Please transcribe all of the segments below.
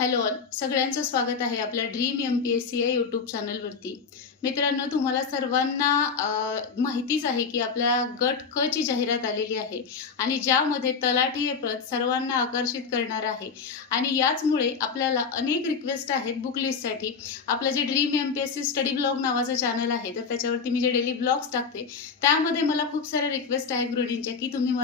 Hello all, सगळ्यांचं स्वागत आहे आपल्या ड्रीम MPSC या यूट्यूब चॅनलवरती. मित्रांनो, तुम्हाला सर्वांना माहितीच आहे की आपल्या गट क ची जाहिरात आलेली आहे आणि ज्यामध्ये तलाठी हे पद सर्वांना आकर्षित करणार आहे. आणि याचमुळे आपल्याला अनेक रिक्वेस्ट आहेत बुक लिस्टसाठी. आपलं जे ड्रीम MPSC स्टडी ब्लॉग नावाचं चॅनल आहे, तर त्याच्यावरती मी जे डेली ब्लॉग्स टाकते त्यामध्ये मला खूप साऱ्या रिक्वेस्ट आहे गृहिणींच्या की तुम्ही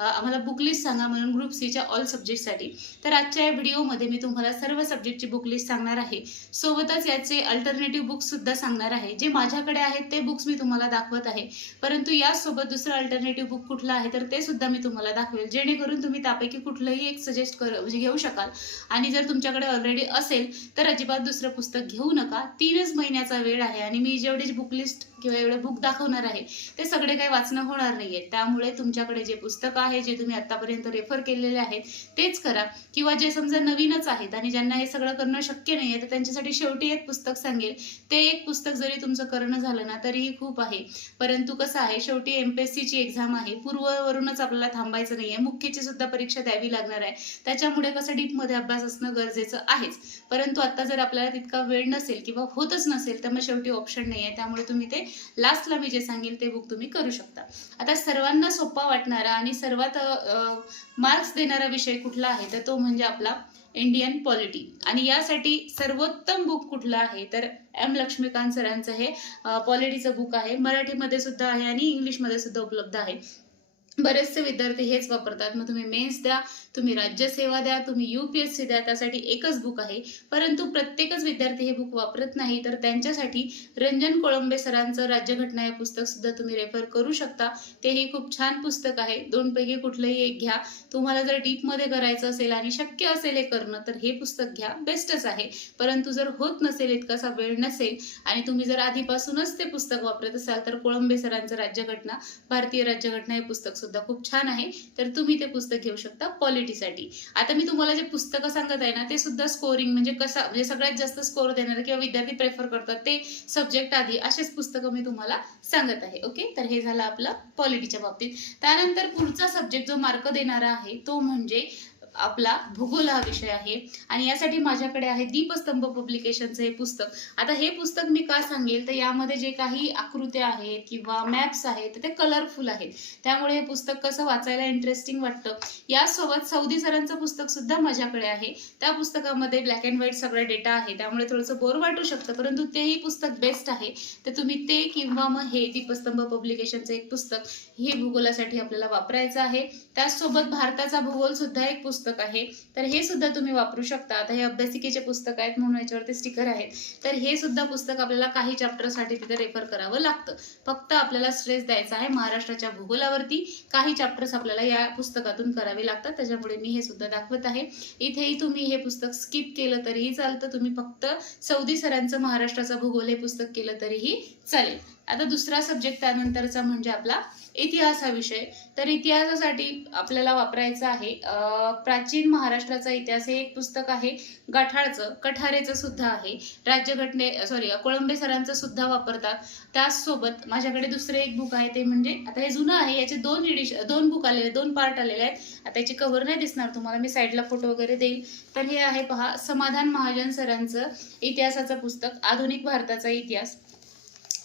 आम्हाला बुक लिस्ट सांगा म्हणून ग्रुप सीच्या ऑल सब्जेक्टसाठी. तर आजच्या या व्हिडिओमध्ये मी तुम्हाला सर्व सब्जेक्टची बुक लिस्ट सांगणार आहे. सोबतच याचे अल्टरनेटिव्ह बुक्स सुद्धा सांगणार आहे. जे माझ्याकडे आहेत ते बुक्स मी तुम्हाला दाखवत आहे, परंतु यासोबत दुसरं अल्टरनेटिव्ह बुक कुठलं आहे तर ते सुद्धा मी तुम्हाला दाखवेल, जेणेकरून तुम्ही त्यापैकी कुठलंही एक सजेस्ट म्हणजे घेऊ शकाल. आणि जर तुमच्याकडे ऑलरेडी असेल तर अजिबात दुसरं पुस्तक घेऊ नका. 3च महिन्याचा वेळ आहे आणि मी जेवढी बुक लिस्ट किंवा एवढे बुक दाखवणार आहे ते सगळे काही वाचणं होणार नाहीये. त्यामुळे तुमच्याकडे जे पुस्तक आहे, जे तुम्ही आतापर्यंत रेफर केलेले आहेत तेच करा. किंवा जे समजा नवीनच आहेत आणि ज्यांना हे सगळं करणं शक्य नाहीये तर त्यांच्यासाठी शेवटी एक पुस्तक सांगेल. ते एक पुस्तक जरी तुमचं करणं झालं ना तरीही खूप आहे. परंतु कसं आहे, शेवटी MPSC ची एक्झाम आहे. पूर्ववरूनच आपल्याला थांबायचं नाहीये. मुख्यची सुद्धा परीक्षा द्यावी लागणार आहे. त्याच्यामुळे कसं डीपमध्ये अभ्यास असणं गरजेचं आहेच. परंतु आता जर आपल्याला तितका वेळ नसेल किंवा होतच नसेल तर मग शेवटी ऑप्शन नाही आहे. त्यामुळे तुम्ही ते लास्टला मी जे सांगेल ते बुक तुम्ही करू शकता. आता सर्वांना सोपा वाटणारा आणि सर्वात मार्क्स देणारा विषय कुठला आहे तर तो म्हणजे आपला इंडियन पॉलिटी. आणि यासाठी सर्वोत्तम बुक कुठलं आहे तर M लक्ष्मीकांत सरांचं हे पॉलिटीचं बुक आहे. मराठीमध्ये सुद्धा आहे आणि इंग्लिशमध्ये सुद्धा उपलब्ध आहे. बरेचसे विद्यार्थी हेच वापरतात. मग तुम्ही मेन्स द्या, तुम्ही राज्यसेवा द्या, तुम्ही UPSC द्या, त्यासाठी एकच बुक आहे. परंतु प्रत्येकच विद्यार्थी हे बुक वापरत नाही, तर त्यांच्यासाठी रंजन कोळंबे सरांचं राज्यघटना हे पुस्तक सुद्धा तुम्ही रेफर करू शकता. तेही खूप छान पुस्तक आहे. दोनपैकी कुठलंही एक घ्या. तुम्हाला जर डीपमध्ये करायचं असेल आणि शक्य असेल हे करणं तर हे पुस्तक घ्या, बेस्टच आहे. परंतु जर होत नसेल, इतकासा वेळ नसेल आणि तुम्ही जर आधीपासूनच ते पुस्तक वापरत असाल तर कोळंबे सरांचं राज्यघटना, भारतीय राज्यघटना हे पुस्तक सुद्धा खूप छान आहे. तर तुम्ही ते पुस्तक घेऊ शकता पॉलिटीसाठी. आता मी तुम्हाला जे पुस्तकं सांगत आहे ना ते सुद्धा स्कोरिंग म्हणजे सगळ्यात जास्त स्कोर देणारे किंवा विद्यार्थी प्रेफर करतात ते सब्जेक्ट आधी असेच पुस्तकं मी तुम्हाला सांगत आहे. ओके, तर हे झालं आपलं पॉलिटीच्या बाबतीत. त्यानंतर पुढचा सब्जेक्ट जो मार्क देणारा आहे तो म्हणजे आपला भूगोल हा विषय आहे. आणि यासाठी माझ्याकडे आहे दीपस्तंभ पब्लिकेशनचं हे पुस्तक. आता हे पुस्तक मी का सांगेल तर यामध्ये जे काही आकृत्या आहेत किंवा मॅप्स आहेत ते कलरफुल आहेत. त्यामुळे हे पुस्तक कसं वाचायला इंटरेस्टिंग वाटतं. यासोबत सौदी सरांचं पुस्तक सुद्धा माझ्याकडे आहे. त्या पुस्तकामध्ये ब्लॅक अँड व्हाईट सगळा डेटा आहे, त्यामुळे थोडंसं बोर वाटू शकतं, परंतु तेही पुस्तक बेस्ट आहे. तर तुम्ही ते किंवा मग हे दीपस्तंभ पब्लिकेशनचं एक पुस्तक हे भूगोलासाठी आपल्याला वापरायचं आहे. त्याचसोबत भारताचा भूगोल सुद्धा एक पुस्तक आहे, तर हे सुद्धा तुम्ही वापरू शकता. आता हे अभ्यासिकेचे पुस्तक आहेत म्हणून याच्यावरती स्टिकर आहेत. तर हे सुद्धा पुस्तक आपल्याला काही चॅप्टरसाठी तिथे रेफर करावं लागतं. फक्त आपल्याला स्ट्रेस द्यायचा आहे महाराष्ट्राच्या भूगोलावरती. काही चॅप्टर्स आपल्याला या पुस्तकातून करावे लागतात, त्याच्यामुळे मी हे सुद्धा दाखवत आहे. इथेही तुम्ही हे पुस्तक स्किप केलं तरीही चालतं. तुम्ही फक्त सौदी सरांचं महाराष्ट्राचा भूगोल हे पुस्तक केलं तरीही चालेल. आता दुसरा सब्जेक्ट त्यानंतरचा म्हणजे आपला इतिहास हा विषय. तर इतिहासासाठी आपल्याला वापरायचं आहे प्राचीन महाराष्ट्राचा इतिहास हे एक पुस्तक आहे. गाठाळचं, कठारेचं सुद्धा आहे. कोळंबे सरांचं सुद्धा वापरतात. त्याचसोबत माझ्याकडे दुसरे एक बुक आहे ते म्हणजे आता हे जुनं आहे. याचे दोन बुक आलेले, 2 पार्ट आलेले आहेत. आता याची कव्हर नाही दिसणार तुम्हाला, मी साईडला फोटो वगैरे देईल. तर हे आहे पहा, समाधान महाजन सरांचं इतिहासाचं पुस्तक, आधुनिक भारताचा इतिहास.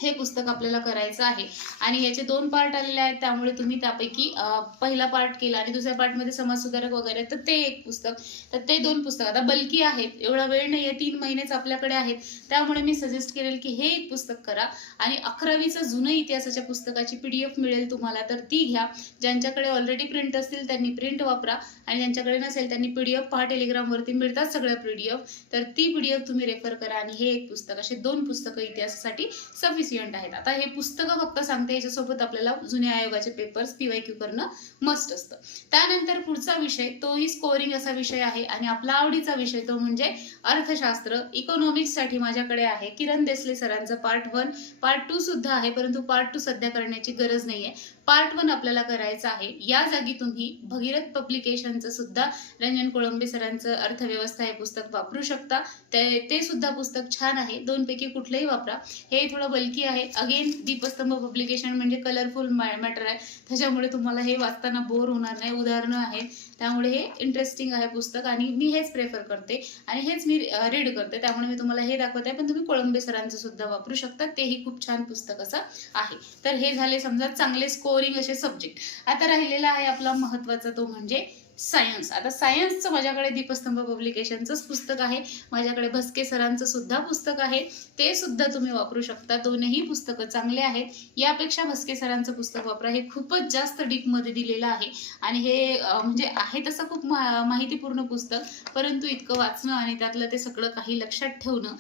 हे पुस्तक आपल्याला करायचं आहे आणि याचे 2 पार्ट आलेले आहेत. त्यामुळे तुम्ही त्यापैकी पहिला पार्ट केला आणि दुसऱ्या पार्टमध्ये समाजसुधारक वगैरे, तर ते एक पुस्तक. तर ते 2 पुस्तक आता बल्की आहेत, एवढा वेळ नाहीये, 3 महिनेच आपल्याकडे आहेत. त्यामुळे मी सजेस्ट करेल की हे एक पुस्तक करा. आणि 11वीचं जुनं इतिहासाच्या पुस्तकाची PDF मिळेल तुम्हाला, तर ती घ्या. ज्यांच्याकडे ऑलरेडी प्रिंट असतील त्यांनी प्रिंट वापरा आणि ज्यांच्याकडे नसेल त्यांनी PDF पहा, टेलिग्रामवरती मिळतात सगळ्या PDF. तर ती PDF तुम्ही रेफर करा आणि हे एक पुस्तक, असे 2 पुस्तकं इतिहासासाठी सफिशियंट आहेत. आता हे पुस्तकं फक्त सांगते, याच्यासोबत आपल्याला जुन्या आयोगाचे पेपर्स PYQ करणं मस्ट असतं. त्यानंतर पुढचा विषय तोही स्कोरिंग असा विषय आहे आणि आपला आवडीचा विषय तो म्हणजे अर्थशास्त्र. इकॉनॉमिक्स साठी माझ्याकडे आहे किरण देसले सरांचं पार्ट 1. पार्ट 2 सुद्धा आहे, परंतु पार्ट 2 सध्या करण्याची गरज नाहीये. पार्ट 1 आपल्याला करायचं आहे. या जागी तुम्ही भगीरथ पब्लिकेशनचं सुद्धा रंजन कोळंबे सरांचं अर्थव्यवस्था हे पुस्तक वापरू शकता. ते सुद्धा पुस्तक छान आहे. 2 पैकी कुठलंही वापरा. हे थोडं बल्की बल्की आहे. अगेन दीपस्तंभ पब्लिकेशन म्हणजे कलरफुल मॅटर आहे, त्याच्यामुळे तुम्हाला हे वाचताना बोर होणार नाही. उदाहरणं आहेत, त्यामुळे हे इंटरेस्टिंग आहे पुस्तक आणि मी हेच प्रेफर करते आणि हेच मी रीड करते, त्यामुळे मी तुम्हाला हे दाखवते. पण तुम्ही कोळंबे सरांचं सुद्धा वापरू शकता, तेही खूप छान पुस्तक असं आहे. तर हे झाले समजा चांगले स्कोरिंग असे सब्जेक्ट. आता राहिलेला आहे आपला महत्त्वाचा, तो म्हणजे सायन्स. आता सायन्सचं माझ्याकडे दीपस्तंभ पब्लिकेशनचंच पुस्तक आहे, माझ्याकडे भस्के सरांचं सुद्धा पुस्तक आहे, ते सुद्धा तुम्ही वापरू शकता. दोन्ही पुस्तकं चांगले आहेत. यापेक्षा भस्के सरांचं पुस्तक वापरा, हे खूपच जास्त डीपमध्ये दिलेलं आहे आणि हे म्हणजे आहे तसं खूप माहितीपूर्ण पुस्तक, परंतु इतकं वाचणं आणि त्यातलं ते सगळं काही लक्षात ठेवणं,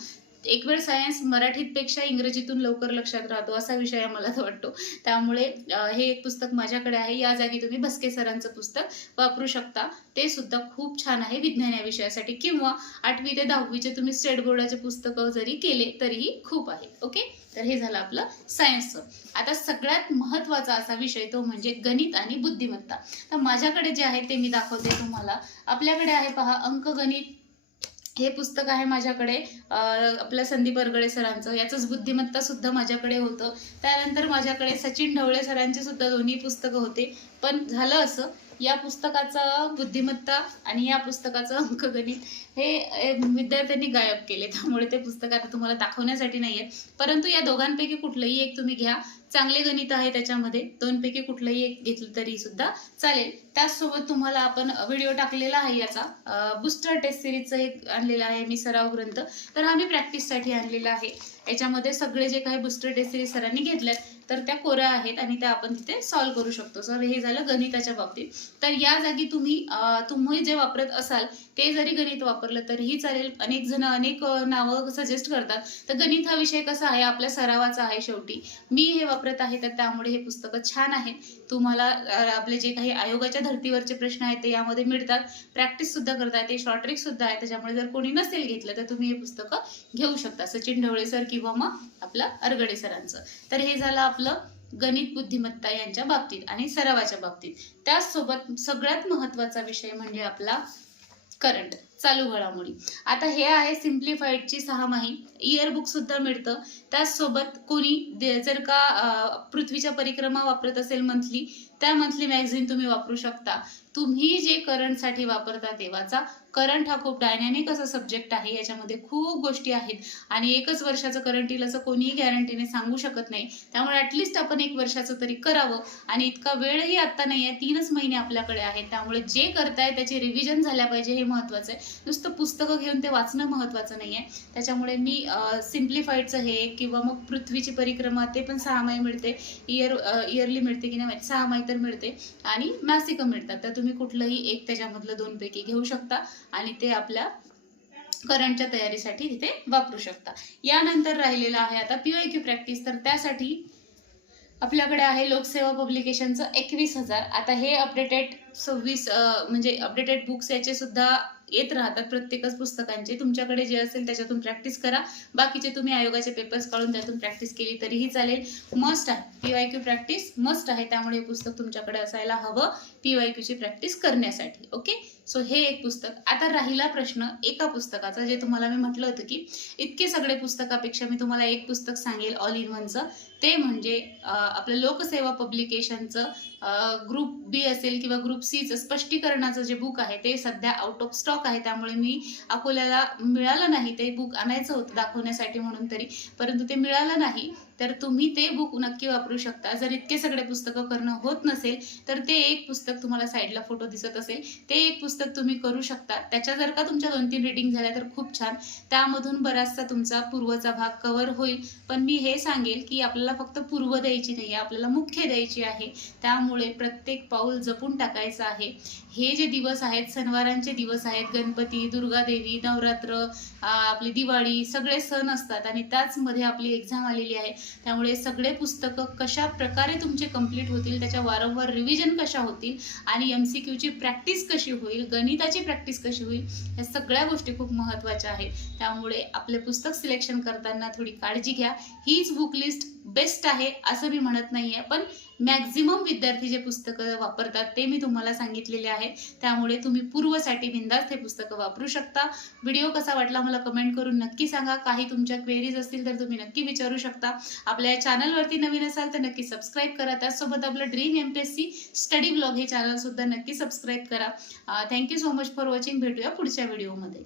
एक वेळ सायन्स मराठीपेक्षा इंग्रजीतून लवकर लक्षात राहतो असा विषय मला वाटतो. त्यामुळे हे एक पुस्तक माझ्याकडे आहे. या जागी तुम्ही भस्के सरांचं पुस्तक वापरू शकता, ते सुद्धा खूप छान आहे विज्ञान या विषयासाठी, किंवा 8वी ते 10वीचे तुम्ही स्टेट बोर्डाचे पुस्तकं जरी केले तरीही खूप आहे. ओके, तर हे झालं आपलं सायन्सचं. आता सगळ्यात महत्त्वाचा असा विषय तो म्हणजे गणित आणि बुद्धिमत्ता. तर माझ्याकडे जे आहे ते मी दाखवते तुम्हाला. आपल्याकडे आहे पहा अंकगणित, हे पुस्तक आहे माझ्याकडे आपल्या संदीप अरगडे सरांचं, याचंच बुद्धिमत्ता सुद्धा माझ्याकडे होतं. त्यानंतर माझ्याकडे सचिन ढवळे सरांचे सुद्धा दोन्ही पुस्तकं होते. पण झालं असं, या पुस्तकाचं बुद्धिमत्ता आणि या पुस्तकाचं अंकगणित हे विद्यार्थ्यांनी गायब केले, त्यामुळे ते पुस्तक आता तुम्हाला दाखवण्यासाठी नाही आहे. परंतु या दोघांपैकी कुठलंही एक तुम्ही घ्या, चांगले गणित आहे त्याच्यामध्ये, दोनपैकी कुठलंही एक घेतलं तरी सुद्धा चालेल. त्याचसोबत तुम्हाला आपण व्हिडिओ टाकलेला आहे याचा, बुस्टर टेस्ट सिरीजचं एक आणलेलं आहे मी सराव ग्रंथ, तर हा मी प्रॅक्टिससाठी आणलेला आहे. याच्यामध्ये सगळे जे काही बुस्टर टेस्ट सिरीज सरांनी घेतल्यात तर त्या कोऱ्या आहेत आणि त्या आपण तिथे सॉल्व्ह करू शकतो. सर हे झालं गणिताच्या बाबतीत. तर या जागी तुम्ही जे वापरत असाल ते जरी गणित वापरलं तरीही चालेल. अनेक जण अनेक नावं सजेस्ट करतात, तर गणित हा विषय कसा आहे आपल्या सरावाचा आहे. शेवटी मी हे वापरत आहे, तर त्यामुळे हे पुस्तकं छान आहे. तुम्हाला आपले जे काही आयोगाच्या धर्तीवरचे प्रश्न आहेत ते यामध्ये मिळतात, प्रॅक्टिस सुद्धा करता येते, शॉर्ट ट्रिक सुद्धा आहे. त्याच्यामुळे जर कोणी नसेल घेतलं तर तुम्ही हे पुस्तकं घेऊ शकता, सचिन ढवळे सर किंवा मग आपलं अरगडे सरांचं. तर हे झालं आपलं गणित बुद्धिमत्ता यांच्या बाबतीत आणि सरावाच्या बाबतीत. त्याचसोबत सगळ्यात महत्त्वाचा विषय म्हणजे आपला करंट, चालू घडामोडी. आता हे आहे सिम्प्लिफाईडची 6माही, इयर बुक सुद्धा मिळतं. त्याचसोबत कोणी जर का पृथ्वीच्या परिक्रमा वापरत असेल मंथली, त्या मंथली मॅगझिन तुम्ही वापरू शकता. तुम्ही जे करंटसाठी वापरता तेव्हाचा, करंट हा खूप डायनॅमिक असा सब्जेक्ट आहे, याच्यामध्ये खूप गोष्टी आहेत आणि एकच वर्षाचं करंट येईल असं कोणीही गॅरंटीने सांगू शकत नाही. त्यामुळे ॲटलिस्ट आपण 1 वर्षाचं तरी करावं आणि इतका वेळही आत्ता नाही आहे, 3च महिने आपल्याकडे आहेत. त्यामुळे जे करताय त्याची रिव्हिजन झाल्या पाहिजे, हे महत्त्वाचं आहे. नुसतं पुस्तकं घेऊन ते वाचणं महत्त्वाचं नाही आहे. त्याच्यामुळे मी सिम्प्लिफाईडचं हे किंवा मग पृथ्वीची परिक्रमा ते पण 6माही मिळते, इयरली मिळते की नाही 6माही तर मिळते आणि मासिकं मिळतात. तर तुम्ही कुठलंही एक त्याच्यामधलं 2पैकी घेऊ शकता आणि ते आपल्या करंटच्या तयारीसाठी तिथे वापरू शकता. यानंतर राहिलेलं आहे आता PYQ प्रॅक्टिस. तर त्यासाठी आपल्याकडे आहे लोकसेवा पब्लिकेशनचं 21,000. आता हे अपडेटेड 26 म्हणजे अपडेटेड बुक्स याचे सुद्धा येत राहतात प्रत्येकच पुस्तकांचे. तुमच्याकडे जे असेल त्याच्यातून प्रॅक्टिस करा, बाकीचे तुम्ही आयोगाचे पेपर्स काढून त्यातून प्रॅक्टिस केली तरीही चालेल. मस्ट आहे PYQ प्रॅक्टिस, मस्ट आहे. त्यामुळे हे पुस्तक तुमच्याकडे असायला हवं PYQची प्रॅक्टिस करण्यासाठी. ओके, सो हे एक पुस्तक. आता राहिला प्रश्न एका पुस्तकाचा, जे तुम्हाला मी म्हटलं होतं की इतके सगळे पुस्तकापेक्षा मी तुम्हाला एक पुस्तक सांगेल ऑल इन वनचं, ते म्हणजे आपलं लोकसेवा पब्लिकेशनचं ग्रुप बी असेल किंवा ग्रुप सीचं स्पष्टीकरणाचं जे बुक आहे ते सध्या आउट ऑफ स्टॉक आहे. त्यामुळे मी अकोल्याला मिळालं नाही, ते बुक आणायचं होतं दाखवण्यासाठी म्हणून तरी, परंतु ते मिळालं नाही. तर तुम्ही ते बुक नक्की वापरू शकता. जर इतके सगळे पुस्तकं करणं होत नसेल तर ते एक पुस्तक, तुम्हाला साईडला फोटो दिसत असेल, ते एक पुस्तक तुम्ही करू शकता. त्याच्या जर का तुमच्या 2-3 रीडिंग झाल्या तर खूप छान, त्यामधून बराचसा तुमचा पूर्वचा भाग कव्हर होईल. पण मी हे सांगेल की आपल्याला फक्त पूर्व द्यायची नाही, आपल्याला मुख्य द्यायची आहे. त्यामुळे प्रत्येक पाऊल जपून टाकायचं आहे. हे जे दिवस आहेत, सणवारांचे दिवस आहेत, गणपती, दुर्गादेवी, नवरात्र, आपली दिवाळी, सगळे सण असतात आणि त्याचमध्ये आपली एक्झाम आलेली आहे. त्यामुळे सगळे पुस्तकं कशा प्रकारे तुमचे कंप्लीट होतील, त्याच्या वारंवार रिव्हिजन कशा होतील आणि MCQची प्रॅक्टिस कशी होईल, गणिताची प्रॅक्टिस कशी होईल, या सगळ्या गोष्टी खूप महत्त्वाच्या आहेत. त्यामुळे आपले पुस्तक सिलेक्शन करताना थोडी काळजी घ्या. हीच बुक लिस्ट बेस्ट आहे असं मी म्हणत नाहीये, पण मॅक्झिमम विद्यार्थी जे पुस्तकं वापरतात ते मी तुम्हाला सांगितलेले आहेत. त्यामुळे तुम्ही पूर्वसाठी बिनधास्त हे पुस्तकं वापरू शकता. व्हिडिओ कसा वाटला मला कमेंट करून नक्की सांगा. काही तुमच्या क्वेरीज असतील तर तुम्ही नक्की विचारू शकता. आपल्या चॅनलवरती नवीन असाल तर नक्की सबस्क्राईब करा. त्याचसोबत आपलं ड्रीम MPSC स्टडी ब्लॉग हे चॅनल सुद्धा नक्की सबस्क्राईब करा. Thank you so much for watching. भेटूया पुढच्या व्हिडिओमध्ये.